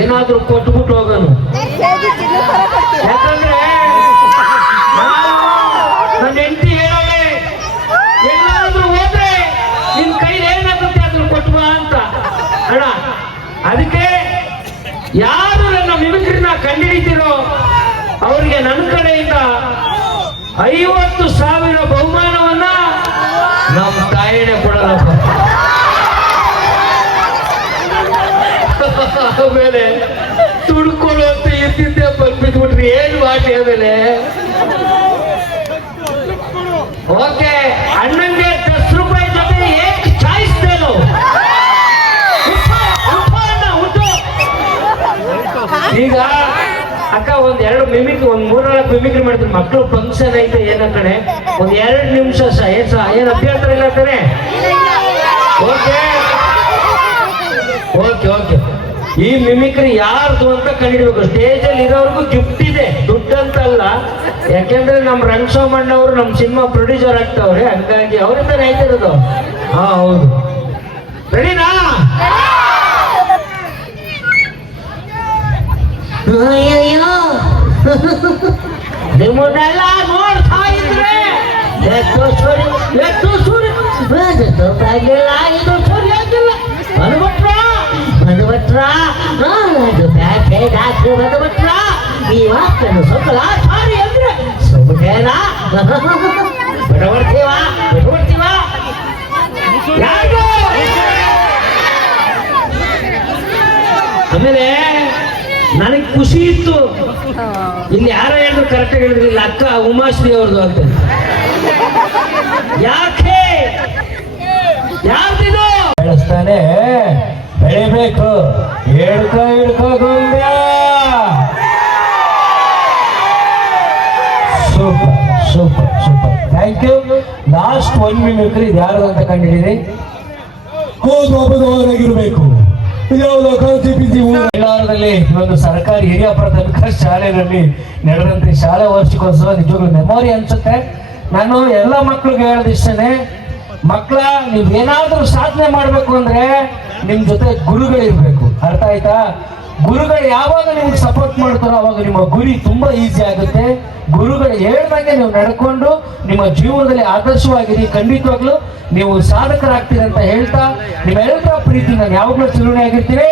ಏನಾದ್ರೂ ಕೊಟ್ಬಿಟ್ಟು ಹೋಗೋನು. ಯಾಕಂದ್ರೆ ನನ್ನ ಹೆಂಡತಿ ಹೇಳೋಳೆ, ಎಲ್ಲಾದ್ರೂ ಹೋದ್ರೆ ನಿನ್ ಕೈಲಿ ಏನಾಗುತ್ತೆ ಅದನ್ನ ಕೊಟ್ಬ ಅಂತ ಅಣ್ಣ. ಅದಕ್ಕೆ ಯಾರು ನನ್ನ ಮಿಮಿಕ್ರಿನ ಕಂಡುಹಿಡಿತೀರೋ ಅವ್ರಿಗೆ ನನ್ನ ಕಡೆಯಿಂದ 50,000 ಬಹುಮಾನವನ್ನ ನಮ್ಮ ತಾಯಿನೇ ಕೊಡಲಪ್ಪ. ಆಮೇಲೆ ತುಡ್ಕೊಳ್ಳೋ ಅಂತ ಇರ್ತಿದ್ದೆ ಬಂದ್ಬಿಟ್ಬಿಟ್ರಿ, ಏನ್ ಮಾಡಿ ಆಮೇಲೆ ಓಕೆ ಅಣ್ಣಂಗೆ 10 ರೂಪಾಯಿ ಜೊತೆ ಏಕ್ ಚಾಯಿಸ್ತೇನು ಈಗ ಅಕ್ಕ ಒಂದ್ 2 ಮಿಮಿಕ್ರಿ, ಒಂದ್ 3-4 ಮಿಮಿಕ್ರಿ ಮಾಡ್ತೀನಿ. ಮಕ್ಕಳು ಫಂಕ್ಷನ್ ಐತೆ ಏನ ಕಡೆ, ಒಂದ್ 2 ನಿಮಿಷ ಏನ್ ಅಭ್ಯಂತರ ಇಲ್ಲ ಅಂತಾನೆ. ಓಕೆ ಓಕೆ ಓಕೆ ಈ ಮಿಮಿಕ್ರಿ ಯಾರ್ದು ಅಂತ ಕಂಡಿಡ್ಬೇಕು. ಸ್ಟೇಜ್ ಅಲ್ಲಿ ಇರೋರ್ಗು ಗಿಫ್ಟ್ ಇದೆ, ದುಡ್ಡಂತಲ್ಲ. ಯಾಕೆಂದ್ರೆ ನಮ್ ರಂಗಸೋಮಣ್ಣ ಅವರು ನಮ್ ಸಿನಿಮಾ ಪ್ರೊಡ್ಯೂಸರ್ ಆಗ್ತಾವ್ರೆ, ಹಂಗಾಗಿ ಅವರಿಂದಾನೆ ಆಯ್ತಿರೋದು. ಹಾ ಹೌದು, ರೆಡಿನಾ? ಅಯ್ಯಯ್ಯೋ ನಿಮ್ಮನ್ನೆಲ್ಲ ನೋಡ್ತಾ ಇದ್ರೆ ನೀವಾಗ್ತಾನು ಸೊಕ್ಕಲ ಸಾರಿ ಅಂದ್ರೆ ಸೊಬ್ಬಟೇನ ಬಿಡಬಡ್ತೀವ ಬಿಟ್ಬಿಡ್ತೀವ. ಆಮೇಲೆ ನನಗೆ ಖುಷಿ ಇತ್ತು, ಇಲ್ಲಿ ಯಾರ ಹೇಳಿದ್ರು ಕರೆಕ್ಟ್ ಹೇಳಿದ್ರು, ಇಲ್ಲಿ ಅಕ್ಕ ಉಮಾಶ್ರೀ ಅವ್ರದ್ದು ಆಗ್ತದೆ. ಯಾಕೆ ಯಾರ್ದಿದು ಬೆಳೆಸ್ತಾನೆ ಬೆಳಿಬೇಕು, ಹಿಡ್ಕೋ ಗೊಂಬ್ಯಾ. Super super super, thank you. Last 1 mimicry ಯಾರು ಅಂತ ಕಂಡಿದ್ದೀರಿ? ಹೋಗುವವರಾಗಿರ್ಬೇಕು. ಬಳ್ಳಾರದಲ್ಲಿ ಒಂದು ಸರ್ಕಾರಿ ಹಿರಿಯ ಪ್ರಾಥಮಿಕ ಶಾಲೆಯಲ್ಲಿ ನಡೆದಂತೆ ಶಾಲಾ ವಾರ್ಷಿಕೋತ್ಸವ ನಿಜವಾಗ್ಲೂ ಮೆಮೊರಿ ಅನ್ಸುತ್ತೆ. ನಾನು ಎಲ್ಲ ಮಕ್ಳಿಗೆ ಹೇಳೋದಿಷ್ಟೇ, ಮಕ್ಕಳ ನೀವೇನಾದ್ರೂ ಸಾಧನೆ ಮಾಡ್ಬೇಕು ಅಂದ್ರೆ ನಿಮ್ ಜೊತೆ ಗುರುಗಳಿರ್ಬೇಕು. ಅರ್ಥ ಆಯ್ತಾ? ಗುರುಗಳು ಯಾವಾಗ ನಿಮ್ಗೆ ಸಪೋರ್ಟ್ ಮಾಡ್ತಾರೋ ಅವಾಗ ನಿಮ್ಮ ಗುರಿ ತುಂಬಾ ಈಸಿ ಆಗುತ್ತೆ. ಗುರುಗಳು ಹೇಳ್ದಂಗೆ ನೀವು ನಡ್ಕೊಂಡು ನಿಮ್ಮ ಜೀವನದಲ್ಲಿ ಆದರ್ಶವಾಗಿರಿ, ಖಂಡಿತವಾಗ್ಲೂ ನೀವು ಸಾಧಕರಾಗ್ತೀರಿ ಅಂತ ಹೇಳ್ತಾ ನಿಮ್ಮೆಲ್ಲರ ಪ್ರೀತಿ ನಾನು ಯಾವಾಗ್ಲೂ ಚಿರುಣಿ ಆಗಿರ್ತೀನಿ.